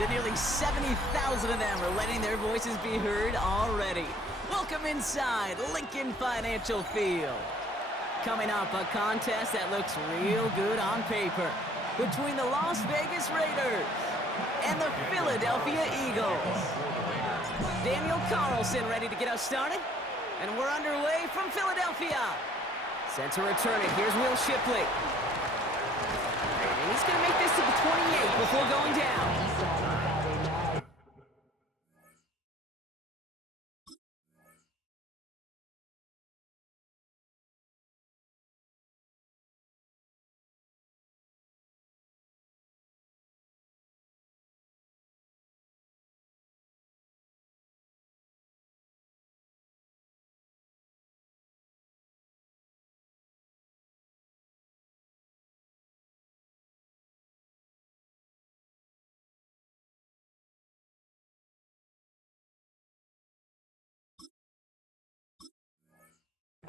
and nearly 70,000 of them are letting their voices be heard already. Welcome inside Lincoln Financial Field. Coming up, a contest that looks real good on paper between the Las Vegas Raiders and the Philadelphia Eagles. Daniel Carlson ready to get us started, and we're underway from Philadelphia. Set to return it, here's Will Shipley. And he's going to make this to the 28 before going down.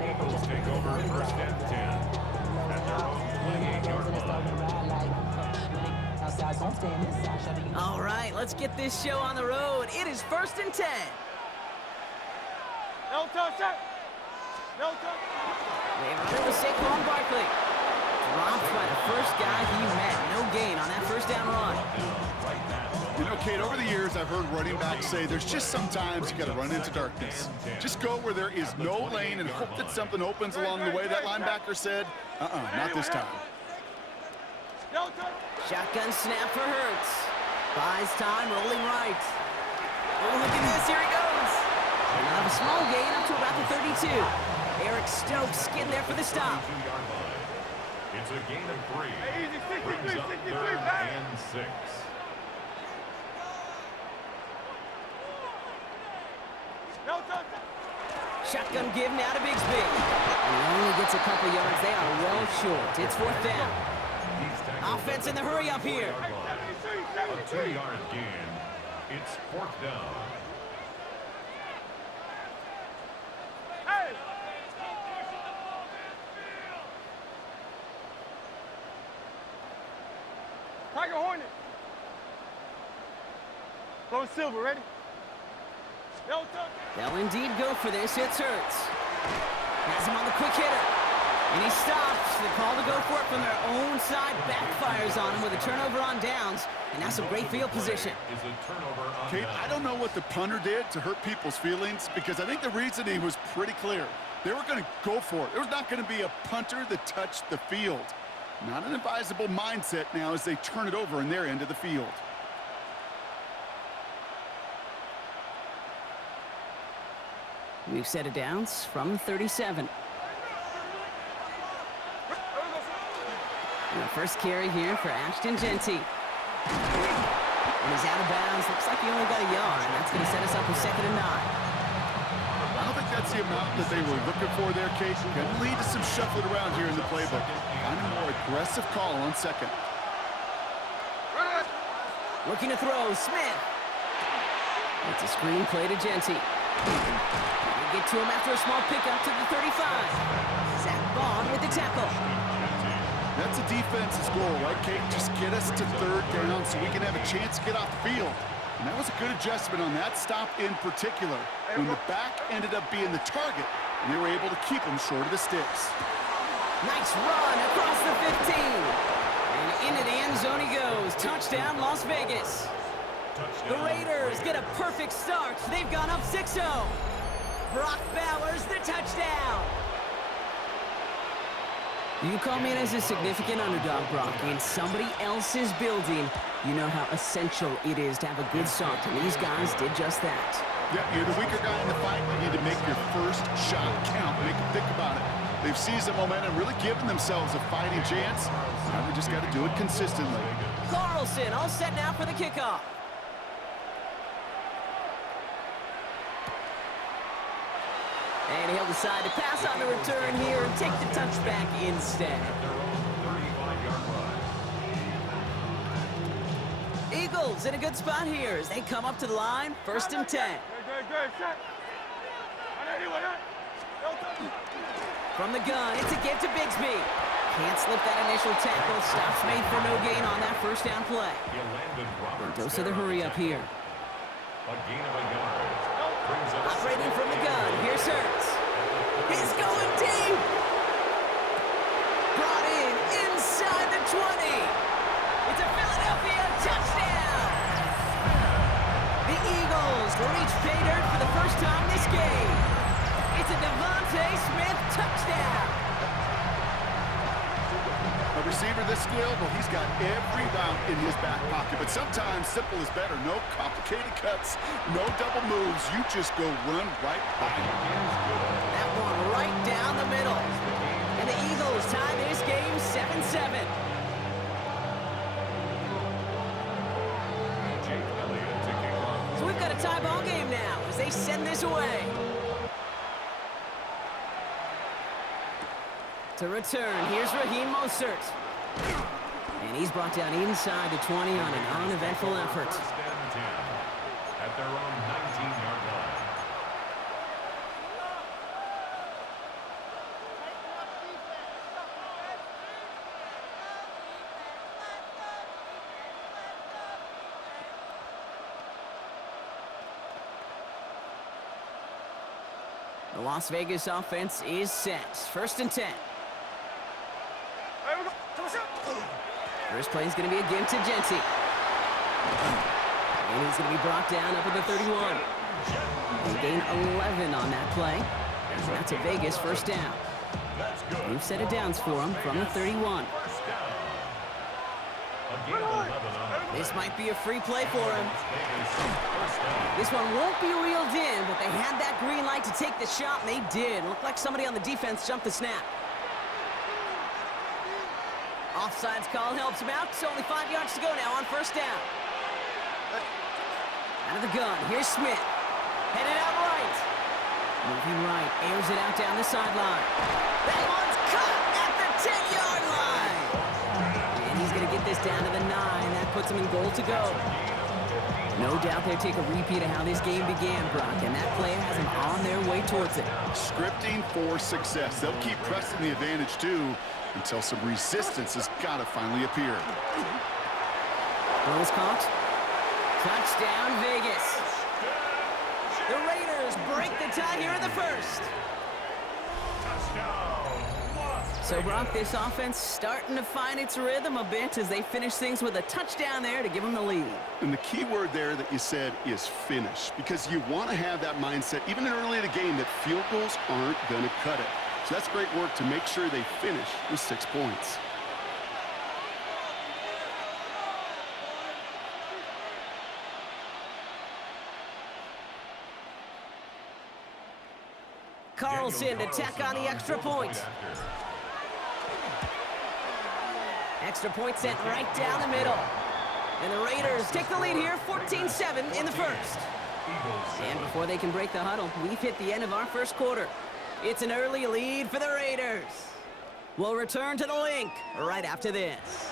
Eagles take over first and 10 at their own 28-yard line. All right, let's get this show on the road. It is first and 10. No touch, sir. No touch. They run it with Saquon Barkley. Dropped by the first guy he met. No gain on that first down run. You know, Kate, over the years, I've heard running backs say there's just sometimes you got to run into darkness. Just go where there is no lane and hope that something opens along the way. That linebacker said, not this time. Shotgun snap for Hurts. Buys time, rolling right. Oh, look at this. Here he goes. He'll have a small gain up to about the 32. Eric Stokes getting there for the stop. It's a gain of 3. Brings up 3rd and 6. Shotgun give now to Bigsby. He only gets a couple yards. They are well short. It's 4th down. Offense in the hurry up here. A 2-yard gain. It's 4th down. Hey! Tiger Hornet. Go Silver, ready? No touch. They'll indeed go for this. It's Hurts. Has him on the quick hitter. And he stops. The call to go for it from their own side backfires on him with a turnover on downs. And that's some great field position. Kate, I don't know what the punter did to hurt people's feelings because I think the reasoning was pretty clear. They were going to go for it. There was not going to be a punter that touched the field. Not an advisable mindset now as they turn it over in their end of the field. We've set it downs from 37. And the first carry here for Ashton Genty. And he's out of bounds. Looks like he only got a yard. That's going to set us up with 2nd and 9. I don't think that's the amount that they were looking for there, Kate. Can lead to some shuffling around here in the playbook. Find a more aggressive call on 2nd. Looking to throw, Smith. It's a screen play to Genty. They get to him after a small pickup to the 35. Zach Vaughn with the tackle. That's a defense's goal, right, Kate? Just get us to 3rd down so we can have a chance to get off the field. And that was a good adjustment on that stop in particular, when the back ended up being the target, and they were able to keep him short of the sticks. Nice run across the 15. And into the end zone he goes. Touchdown, Las Vegas. The Raiders get a perfect start. They've gone up 6-0. Brock Bowers, the touchdown. You come in as a significant underdog, Brock, in somebody else's building. You know how essential it is to have a good start, and these guys did just that. Yeah, you're the weaker guy in the fight. You need to make your first shot count. Make them think about it. They've seized the momentum, really given themselves a fighting chance. Now they just got to do it consistently. Carlson all set now for the kickoff. And he'll decide to pass on the return here and take the touchback instead. Eagles in a good spot here as they come up to the line, 1st and 10. From the gun, it's a give to Bigsby. Can't slip that initial tackle. Stops made for no gain on that first down play. Goes to the hurry up here. A gain of a yard. Brings up Operating from the gun. Here's Hurts. He's going deep. Brought in inside the 20. It's a Philadelphia touchdown. The Eagles reach pay dirt for the first time this game. It's a Devontae Smith touchdown. A receiver this skilled, well, he's got every route in his back pocket. But sometimes simple is better. No complicated cuts, no double moves. You just go run right by him. That one right down the middle. And the Eagles tie this game 7-7. So we've got a tie ball game now as they send this away. To return, here's Raheem Mostert. And he's brought down inside the 20 on an uneventful effort. At their own 19-yard line. The Las Vegas offense is set. 1st and 10. First play is going to be a give to Genty. And he's going to be brought down up at the 31. They gain 11 on that play. And that's a Vegas first down. New set of downs for him from the 31. This might be a free play for him. This one won't be reeled in, but they had that green light to take the shot, and they did. Looked like somebody on the defense jumped the snap. Offsides call helps him out. It's only 5 yards to go now on first down. Out of the gun, here's Smith. Headed out right. Moving right, airs it out down the sideline. That one's caught at the 10-yard line. And he's going to get this down to the 9. That puts him in goal to go. No doubt they'll take a repeat of how this game began, Brock, and that play has them on their way towards it. Scripting for success. They'll keep pressing the advantage, too, until some resistance has got to finally appear. Ball is caught. Touchdown, Vegas. The Raiders break the tie here in the first. So, Brock, this offense starting to find its rhythm a bit as they finish things with a touchdown there to give them the lead. And the key word there that you said is finish, because you want to have that mindset, even early in the game, that field goals aren't going to cut it. So that's great work to make sure they finish with 6 points. Carlson to tack on the extra point. Extra point sent right down the middle. And the Raiders take the lead here, 14-7 in the first. And before they can break the huddle, we've hit the end of our first quarter. It's an early lead for the Raiders. We'll return to the link right after this.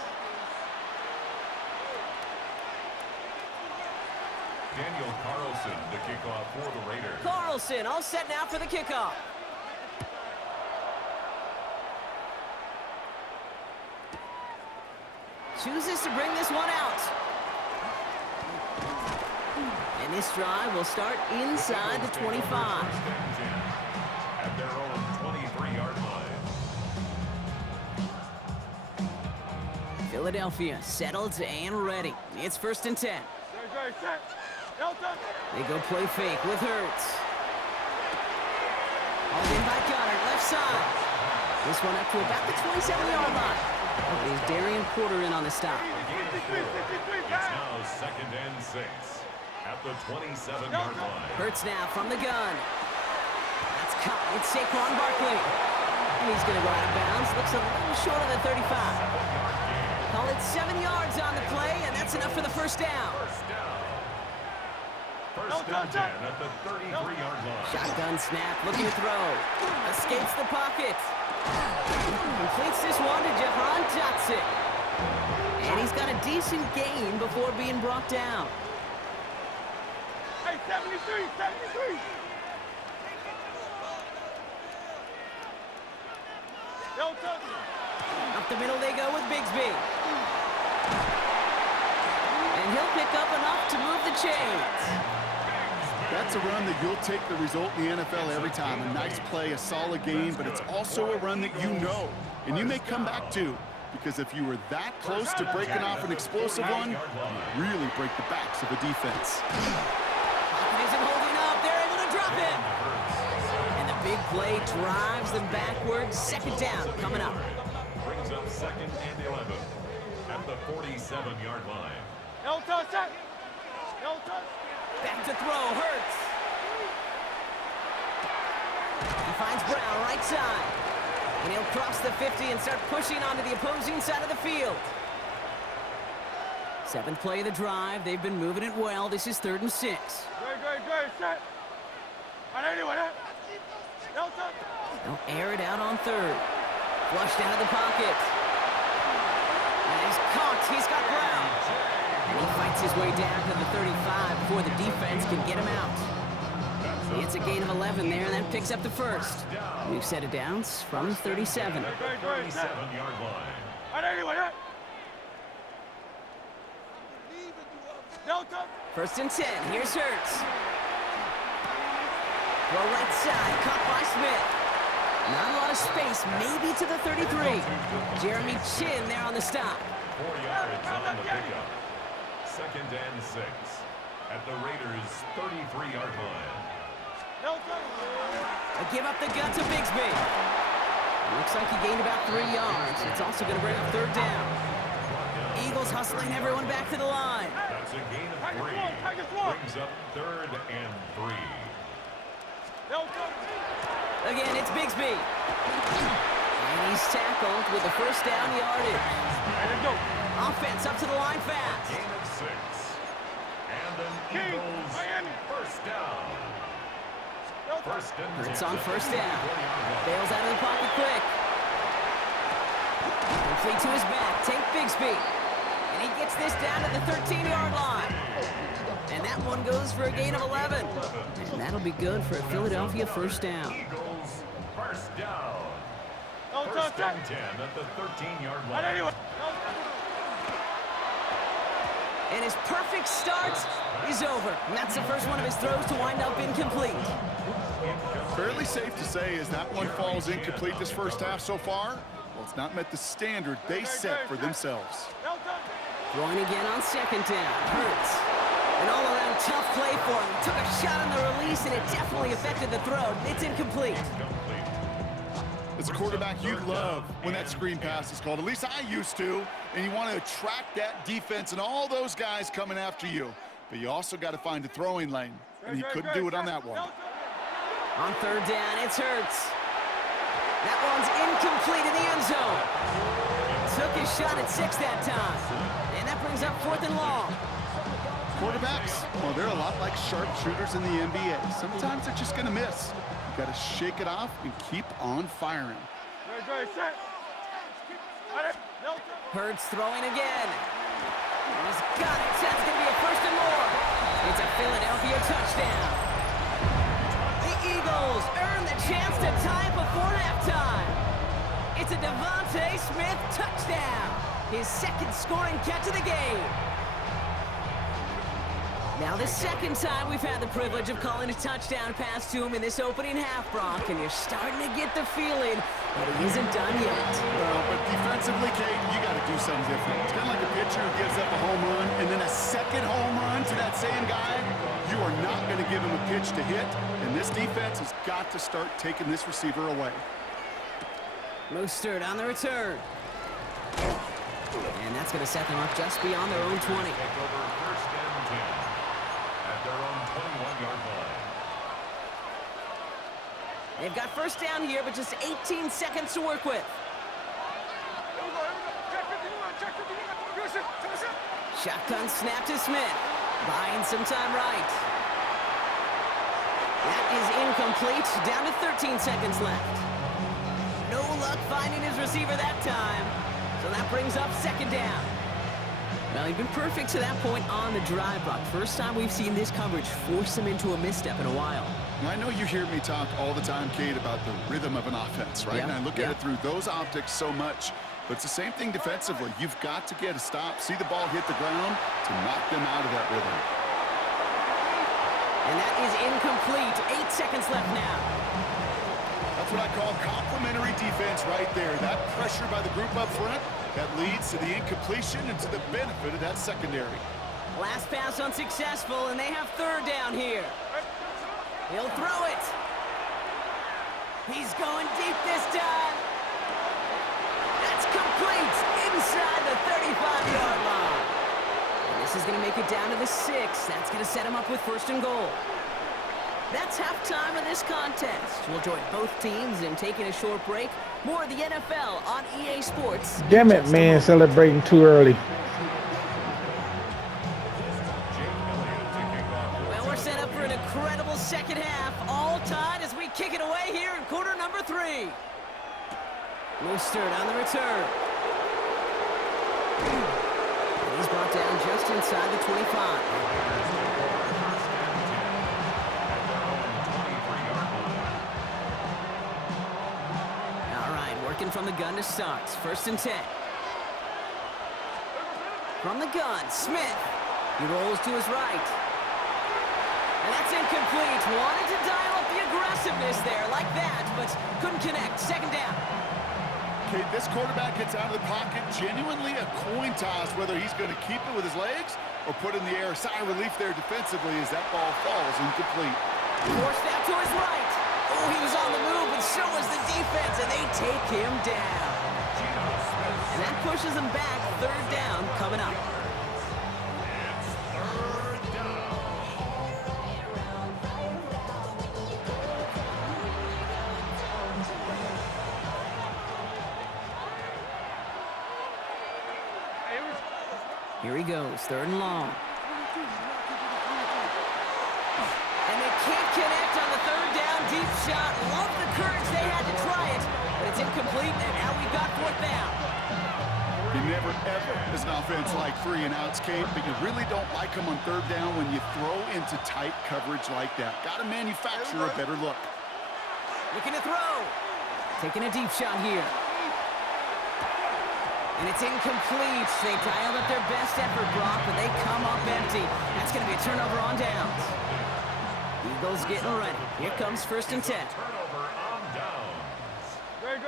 Daniel Carlson to kick off for the Raiders. Carlson all set now for the kickoff. Chooses to bring this one out. And this drive will start inside the 25. At their own 23-yard line. Philadelphia settled and ready. It's 1st and 10. They go play fake with Hurts. Hauled in by Goddard, left side. This one up to about the 27-yard line. Is Darian Porter in on the stop. It's now 2nd and 6 at the 27-yard line. Hurts now from the gun. That's caught. It's Saquon Barkley. And he's going to go out of bounds. Looks a little short of the 35. Call it 7 yards on the play, and that's enough for the first down. First down 10 at the 33-yard line. Shotgun snap, looking to throw. Escapes the pocket. Completes this one to Jahan Dotson. And he's got a decent gain before being brought down. Hey, 73, 73. Up the middle they go with Bigsby. And he'll pick up enough to move the chains. That's a run that you'll take the result in the NFL every time. A nice play, a solid game, but it's also a run that you know, and you may come back to, because if you were that close to breaking off an explosive one, you really break the backs of a defense. Pocket isn't holding up. They're able to drop him. And the big play drives them backwards. Second down coming up. Brings up 2nd and 11 at the 47-yard line. No touch, no touch. Back to throw, Hurts. He finds Brown right side. And he'll cross the 50 and start pushing onto the opposing side of the field. 7th play of the drive. They've been moving it well. This is 3rd and 6. Good, set. No touch. They'll air it out on 3rd. Flushed out of the pocket. And he's caught. He's got Brown. And he fights his way down to the 35 before the defense can get him out. It's a gain of 11 there, and that picks up the 1st. New set of downs from 37. 37-yard line. No touch. 1st and 10. Here's Hurts. Throw right side, caught by Smith. Not a lot of space, maybe to the 33. Jeremy Chin there on the stop. 4 yards on the pickup. 2nd and 6 at the Raiders' 33-yard line. No touch. They give up the gut to Bigsby. Looks like he gained about 3 yards. It's also going to bring up 3rd down. Eagles hustling everyone back to the line. That's a gain of 3. Brings up 3rd and 3. No touch. Again, it's Bigsby. And he's tackled with the 1st down yardage. Let's go. Offense up to the line fast. Gain of 6. And an Eagles 1st down. First and Hurts on 1st down. Bails out of the pocket quick. Complete to his back. Take Bigsby. And he gets this down to the 13-yard line. And that one goes for a gain of 11. And that'll be good for a Philadelphia 1st down. Eagles 1st down. No touch. 1st and 10 at the 13-yard line. And his perfect start is over. And that's the first one of his throws to wind up incomplete. Fairly safe to say as that one falls incomplete this 1st half so far, well, it's not met the standard they set for themselves. Throwing again on 2nd down. Hurts. An all-around tough play for him. Took a shot on the release, and it definitely affected the throw. It's incomplete. As a quarterback, you love when that screen pass is called. At least I used to. And you want to attract that defense and all those guys coming after you. But you also got to find a throwing lane. And he couldn't do it on that one. On 3rd down, it's Hurts. That one's incomplete in the end zone. Took his shot at 6 that time. And that brings up 4th and long. Quarterbacks, well, they're a lot like sharpshooters in the NBA. Sometimes they're just going to miss. You got to shake it off and keep on firing. Hurts throwing again. He's got it. That's going to be a 1st and more. It's a Philadelphia touchdown. The Eagles earn the chance to tie before halftime. It's a Devontae Smith touchdown. His 2nd scoring catch of the game. Now the 2nd time we've had the privilege of calling a touchdown pass to him in this opening half, Brock, and you're starting to get the feeling that he isn't done yet. Well, but defensively, Kate, you got to do something different. It's kind of like a pitcher who gives up a home run and then a 2nd home run to that same guy. You are not going to give him a pitch to hit, and this defense has got to start taking this receiver away. Mostert on the return. And that's going to set them up just beyond their own 20. Take over 1st and 10 at their own 21-yard line. They've got 1st down here, but just 18 seconds to work with. Shotgun snap to Smith. Buying some time right. That is incomplete. Down to 13 seconds left. No luck finding his receiver that time. So that brings up 2nd down. Well, he'd been perfect to that point on the drive, Brock. First time we've seen this coverage force him into a misstep in a while. Now, I know you hear me talk all the time, Kate, about the rhythm of an offense, right? Yep, And I look at it through those optics so much. But it's the same thing defensively. You've got to get a stop, see the ball hit the ground to knock them out of that rhythm. And that is incomplete. 8 seconds left now. That's what I call complementary defense right there. That pressure by the group up front, that leads to the incompletion and to the benefit of that secondary. Last pass unsuccessful, and they have third down here. He'll throw it. He's going deep this time. That's complete inside the 35-yard line. And this is going to make it down to the 6. That's going to set him up with first and goal. That's halftime of this contest. We'll join both teams in taking a short break. More of the NFL on EA Sports. Damn it, man, celebrating too early. Well, we're set up for an incredible second half. All tied as we kick it away here in quarter number 3. Mostert on the return. And he's brought down just inside the 25. From the gun to start. First and 10. From the gun, Smith. He rolls to his right. And that's incomplete. Wanted to dial up the aggressiveness there like that, but couldn't connect. Second down. Okay, this quarterback gets out of the pocket. Genuinely a coin toss whether he's going to keep it with his legs or put in the air. Sigh of relief there defensively as that ball falls incomplete. Forced out to his right. Oh, he was on the move, but so was the defense, and they take him down. And that pushes him back. Third down coming up. Here he goes, third and long. And they can't connect on the third down deep shot. Love the courage they had to try it, but it's incomplete, and now we've got fourth down. You never, ever, as an offense, like 3 and outs, Kate, but you really don't like them on third down when you throw into tight coverage like that. Got to manufacture a better look. Looking to throw. Taking a deep shot here. And it's incomplete. They dialed up their best effort, Brock, but they come up empty. That's going to be a turnover on downs. Eagles getting ready. Here comes first and 10. Turnover on downs. Great.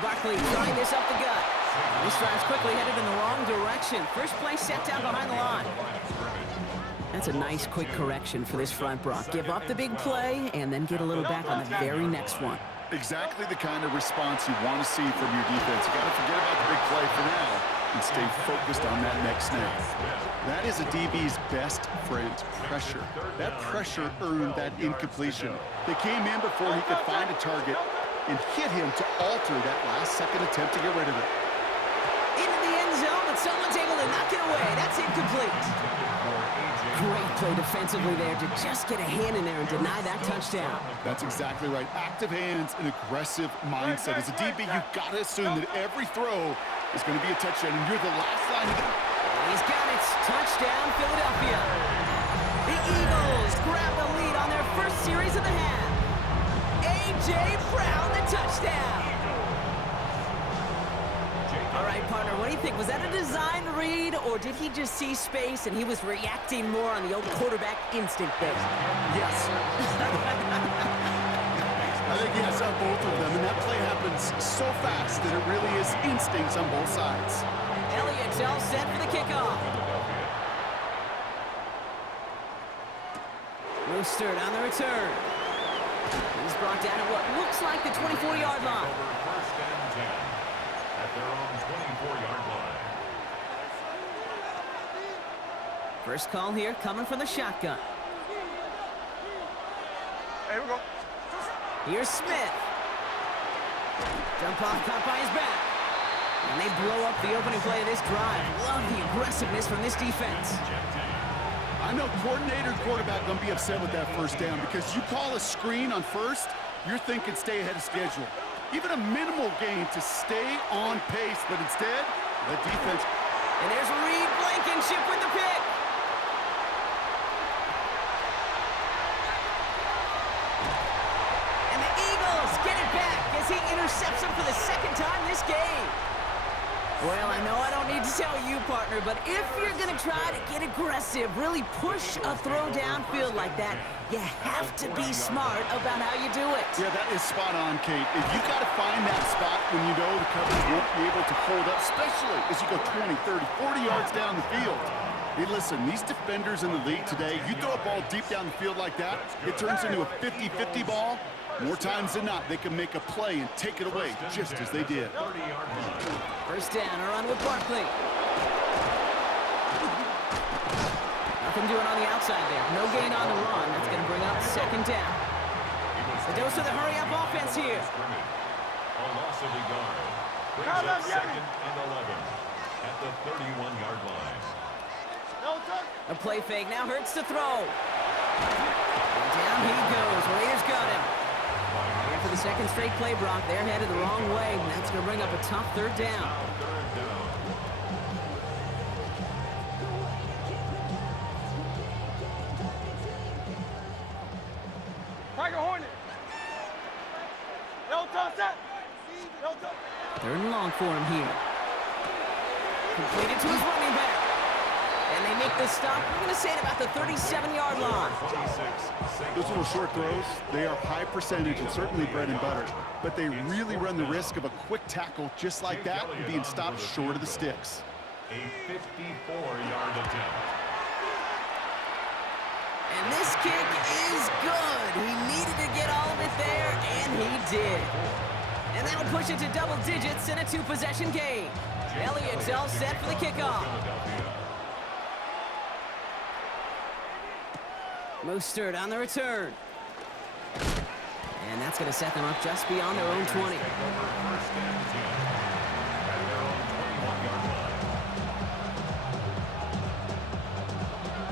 Barkley trying this up the gut. This drive's quickly headed in the wrong direction. First play set down behind the line. That's a nice quick correction for this front, Brock. Give up the big play and then get a little back on the very next one. Exactly the kind of response you want to see from your defense. You got to forget about the big play for now and stay focused on that next snap. That is a DB's best friend, pressure. That pressure earned that incompletion. They came in before he could find a target and hit him to alter that last-second attempt to get rid of it. Into the end zone, but someone's able to knock it away. That's incomplete. Great play defensively there to just get a hand in there and deny that touchdown. That's exactly right. Active hands and aggressive mindset. As a DB, you've got to assume that every throw is going to be a touchdown, and you're the last line of the... He's got it. Touchdown, Philadelphia. The Eagles grab the lead on their first series of the half. A.J. Brown, the touchdown. All right, partner, what do you think? Was that a design read, or did he just see space and he was reacting more on the old quarterback instinct there? Yes. I think yes on both of them, and that play happens so fast that it really is instincts on both sides. Elliott's all set for the kickoff. Mostert on the return. He's brought down at what looks like the 24-yard line. First and 10 at their own 24-yard line. First call here coming from the shotgun. Here we go. Here's Smith. Jump off, caught by his back. And they blow up the opening play of this drive. Love the aggressiveness from this defense. I know coordinator and quarterback going to be upset with that first down because you call a screen on first, you're thinking stay ahead of schedule. Even a minimal gain to stay on pace, but instead, the defense. And there's Reed Blankenship with the pick. And the Eagles get it back as as he intercepts him for the second time this game. Well, I know I don't need to tell you, partner, but if you're going to try to get aggressive, really push a throw downfield like that, you have to be smart about how you do it. Yeah, that is spot on, Kate. If you got to find that spot when you know the coverage won't be able to hold up, especially as you go 20, 30, 40 yards down the field. Hey, listen, these defenders in the league today, you throw a ball deep down the field like that, it turns into a 50-50 ball. More times than not, they can make a play and take it away just as they did. First down, a run with Barkley. Nothing doing on the outside there. No gain on the run. That's going to bring up second down. The dose of the hurry-up offense here. A loss of a yard. Brings up second and 11 at the 31-yard line. A play fake now hurts to throw. And down he goes. Raiders got him. And for the second straight play, Brock, they're headed the wrong way. And that's going to bring up a tough third down. Tiger Hornet. No touch that. No touch. Third and long for him here. Completed to his running back. And they make this stop, we're going to say, at about the 37-yard line. Those little short throws, they are high percentage and certainly bread and butter. But they really run the risk of a quick tackle just like that and being stopped short of the sticks. A 54-yard attempt. And this kick is good. He needed to get all of it there, and he did. And that'll push it to double digits in a two-possession game. Elliott's all set for the kickoff. Mostert on the return. And that's going to set them up just beyond their own 20.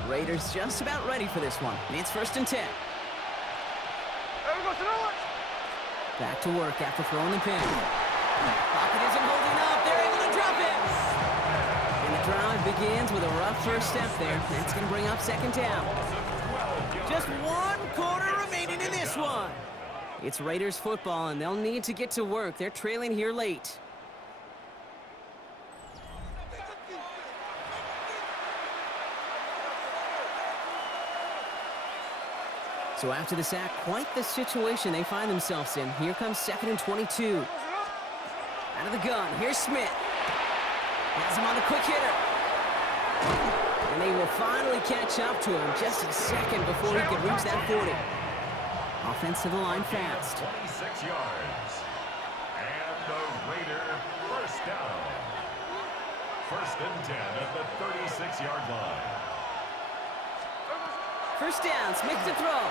Raiders just about ready for this one. It's first and 10. There we go, Back to work after throwing the pin. Pocket isn't holding up. They're able to drop it. And the drive begins with a rough first step there. That's going to bring up second down. Just 1 quarter remaining in this one. It's Raiders football, and they'll need to get to work. They're trailing here late. So after the sack, quite the situation they find themselves in. Here comes second and 22. Out of the gun, here's Smith. Has him on the quick hitter. And they will finally catch up to him just a second before he can reach that 40. Offense to the line fast. 26 yards. And the Raider first down. First and 10 at the 36-yard line. First down, Smith to throw.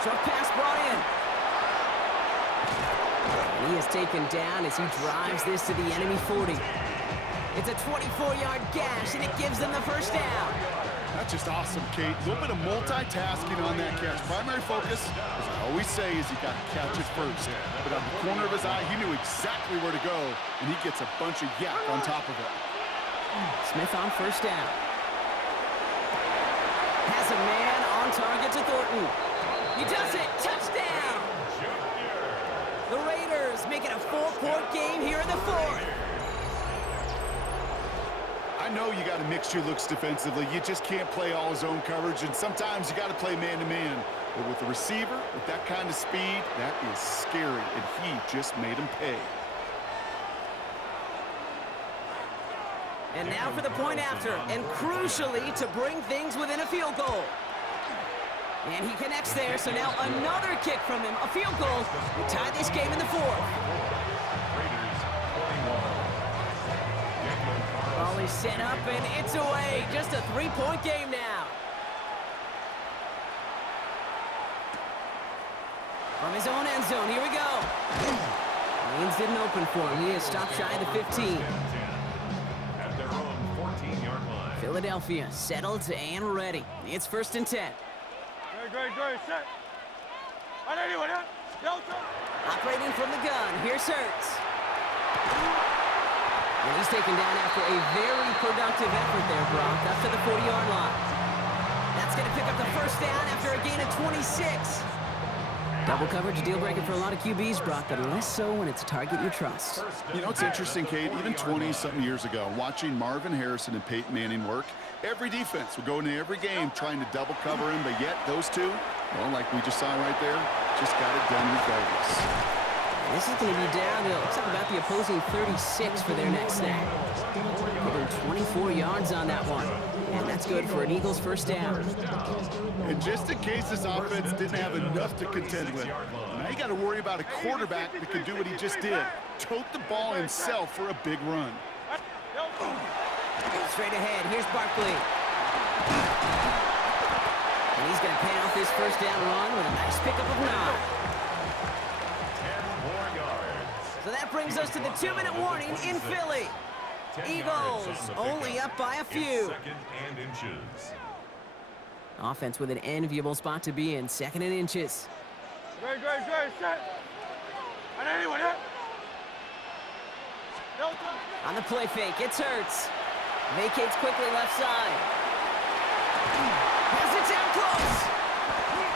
Short pass brought in. And he is taken down as he drives this to the enemy 40. It's a 24-yard gash, and it gives them the first down. That's just awesome, Kate. A little bit of multitasking on that catch. Primary focus, as I always say, is you got to catch it first. But on the corner of his eye, he knew exactly where to go, and he gets a bunch of yak on top of it. Smith on first down. Has a man on target to Thornton. He does it. Touchdown! The Raiders make it a 4-point game here in the fourth. I know you got to mix your looks defensively. You just can't play all zone coverage, and sometimes you got to play man-to-man. But with the receiver, with that kind of speed, that is scary, and he just made him pay. And now for the point after, and crucially to bring things within a field goal. And he connects there, so now another kick from him, a field goal. We tie this game in the fourth. Ball is set up, and it's away. Just a 3-point game now. From his own end zone, here we go. Lanes didn't open for him. He is stopped shy of the 15. At their own 14-yard line. Philadelphia settled and ready. It's first and 10. Great, set. Operating from the gun, here's Hurts. And he's taken down after a very productive effort there, Brock, up to the 40-yard line. That's going to pick up the first down after a gain of 26. Double coverage, deal breaker for a lot of QBs, Brock, but less so when it's a target you trust. You know, it's interesting, Kate, even 20-something years ago, watching Marvin Harrison and Peyton Manning work, every defense would go into every game trying to double cover him, but yet those two, well, like we just saw right there, just got it done regardless. This is going to be down to, looks like about the opposing 36 for their next snap. Given 24 yards on that one, and that's good for an Eagles first down. And just in case this offense didn't have enough to contend with, now you got to worry about a quarterback that can do what he just did, tote the ball himself for a big run. Straight ahead, here's Barkley. And he's going to pay off this first down run with a nice pickup of 9. 10 more yards. So that brings us to the 2-minute warning in Philly. Eagles only up by a few. Second and inches. Offense with an enviable spot to be in, 2nd and inches. Great, set. And anyone hit? On the play fake, it's Hurts. Vacates quickly left side. Has it down close.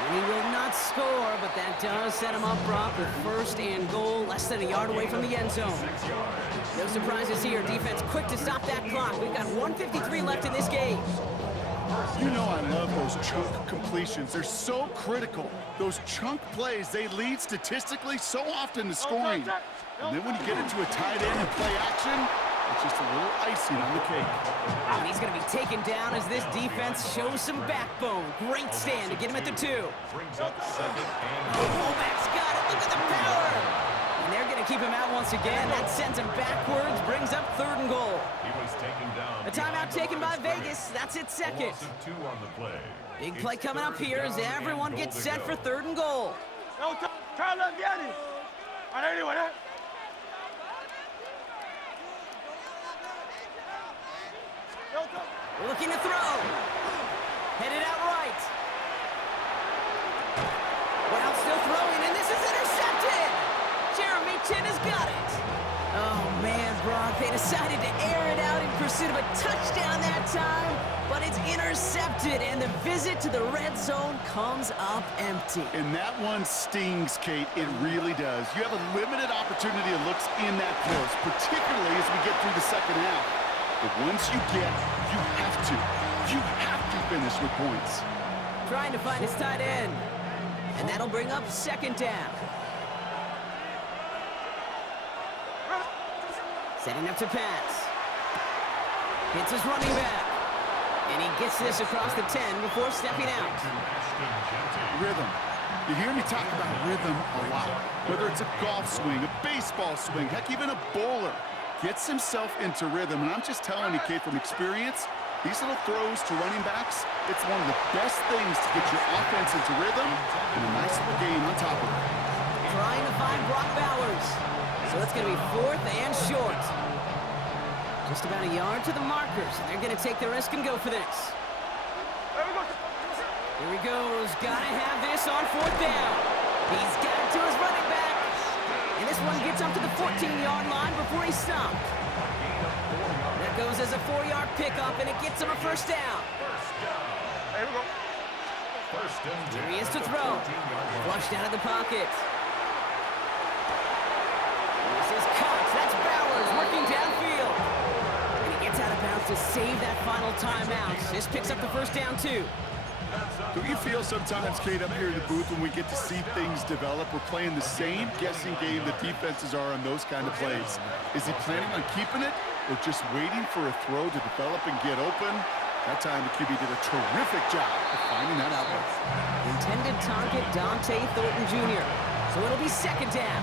And he will not score, but that does set him up, Brock, with 1st and goal, less than a yard away from the end zone. No surprises here. Defense quick to stop that clock. We've got 1:53 left in this game. You know I love those chunk completions. They're so critical. Those chunk plays, they lead statistically so often to scoring. And then when you get into a tight end and play action, it's just a little icing on the cake. And he's going to be taken down as this defense shows some backbone. Great stand to get him at the 2. Brings up second and Oh, fullback's got it. Look at the power. And they're going to keep him out once again. That sends him backwards, brings up 3rd and goal. he was taken down. A timeout taken by Vegas. That's its 2nd. Loss of 2 on the play. Big play It's coming up 3rd here as down everyone and gets goal set to for go. 3rd and goal. Carla Vianney. And anyone hit? Looking to throw. Headed out right. Well, still throwing, and this is intercepted. Jeremy Chin has got it. Oh, man, Brock, they decided to air it out in pursuit of a touchdown that time, but it's intercepted, and the visit to the red zone comes up empty. And that one stings, Kate. It really does. You have a limited opportunity that looks in that close, particularly as we get through the second half. But once you get, you have to finish with points. Trying to find his tight end, and that'll bring up 2nd down. Setting up to pass. Hits his running back. And he gets this across the 10 before stepping out. Rhythm. You hear me talk about rhythm a lot. Whether it's a golf swing, a baseball swing, heck, even a bowler. Gets himself into rhythm. And I'm just telling you, Kate, from experience, these little throws to running backs, it's one of the best things to get your offense into rhythm and a nice little game on top of it. Trying to find Brock Bowers. So it's going to be 4th and short. Just about a yard to the markers. They're going to take the risk and go for this. Here he goes. Got to have this on 4th down. He's got it to his running back. And this one gets up to the 14-yard line before he stopped. That goes as a 4-yard pickup, and it gets him a 1st down. Here he is to throw. Flushed out of the pocket. This is Cox. That's Bowers working downfield. And he gets out of bounds to save that final timeout. This picks up the 1st down, too. Do you feel sometimes, Kate, up here in the booth when we get to see things develop, we're playing the same guessing game that defenses are on those kind of plays? Is he planning on keeping it or just waiting for a throw to develop and get open? That time the QB did a terrific job of finding that outlet. Intended target Dante Thornton Jr. So it'll be 2nd down.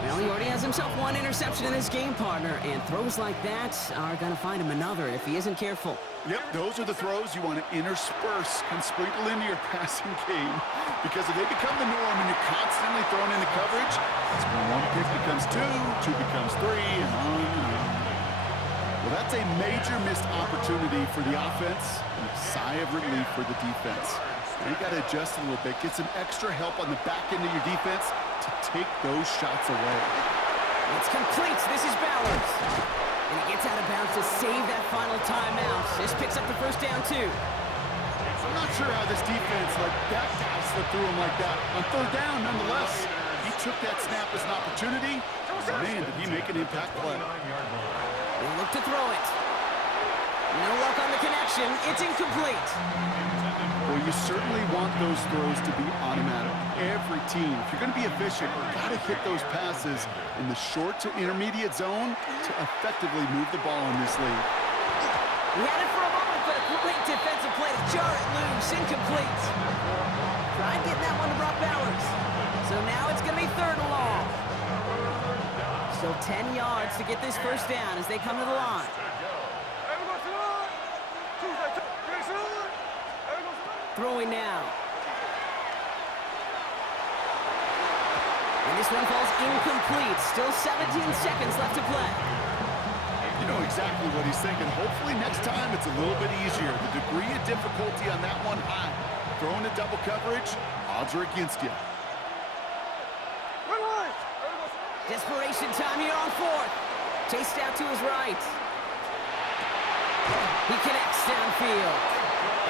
Well, he already has himself 1 interception in this game, partner, and throws like that are going to find him another if he isn't careful. Yep, those are the throws you want to intersperse and sprinkle into your passing game, because if they become the norm and you're constantly throwing into coverage, that's when 1 pick becomes 2, 2 becomes 3, and on and on. Well, that's a major missed opportunity for the offense and a sigh of relief for the defense. Now you got to adjust a little bit, get some extra help on the back end of your defense to take those shots away. It's complete. This is Bowers. And he gets out of bounds to save that final timeout. This picks up the 1st down, too. I'm not sure how this defense let that guy slip through him like that. On third down, nonetheless, he took that snap as an opportunity. Man, did he make an impact play. They look to throw it. No luck on the connection. It's incomplete. Well, you certainly want those throws to be automatic. Every team, if you're going to be efficient, you've got to hit those passes in the short to intermediate zone to effectively move the ball in this league. He had it for a moment, but a great defensive play to jar it loose. Incomplete. Tried getting that one to Brock Bowers. So now it's going to be third and long. Still 10 yards to get this first down as they come to the line. Throwing now. And this one falls incomplete. Still 17 seconds left to play. You know exactly what he's thinking. Hopefully next time it's a little bit easier. The degree of difficulty on that one high. Throwing a double coverage, odds are against you. Desperation time here on fourth. Chased out to his right. He connects downfield.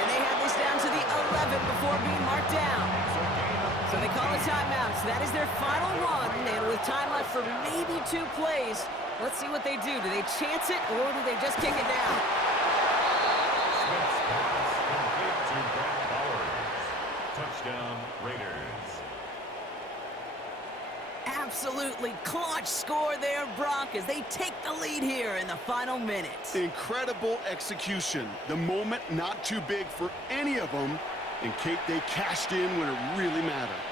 And they have this down to the 11 before being marked down. So they call a timeout. So that is their final one. And with time left for maybe 2 plays, let's see what they do. Do they chance it or do they just kick it down? Smith's pass complete to Brock Bowers. Touchdown, Raiders. Absolutely clutch score there, Brock, as they take the lead here in the final minute. Incredible execution. The moment not too big for any of them. And Kate, they cashed in when it really mattered.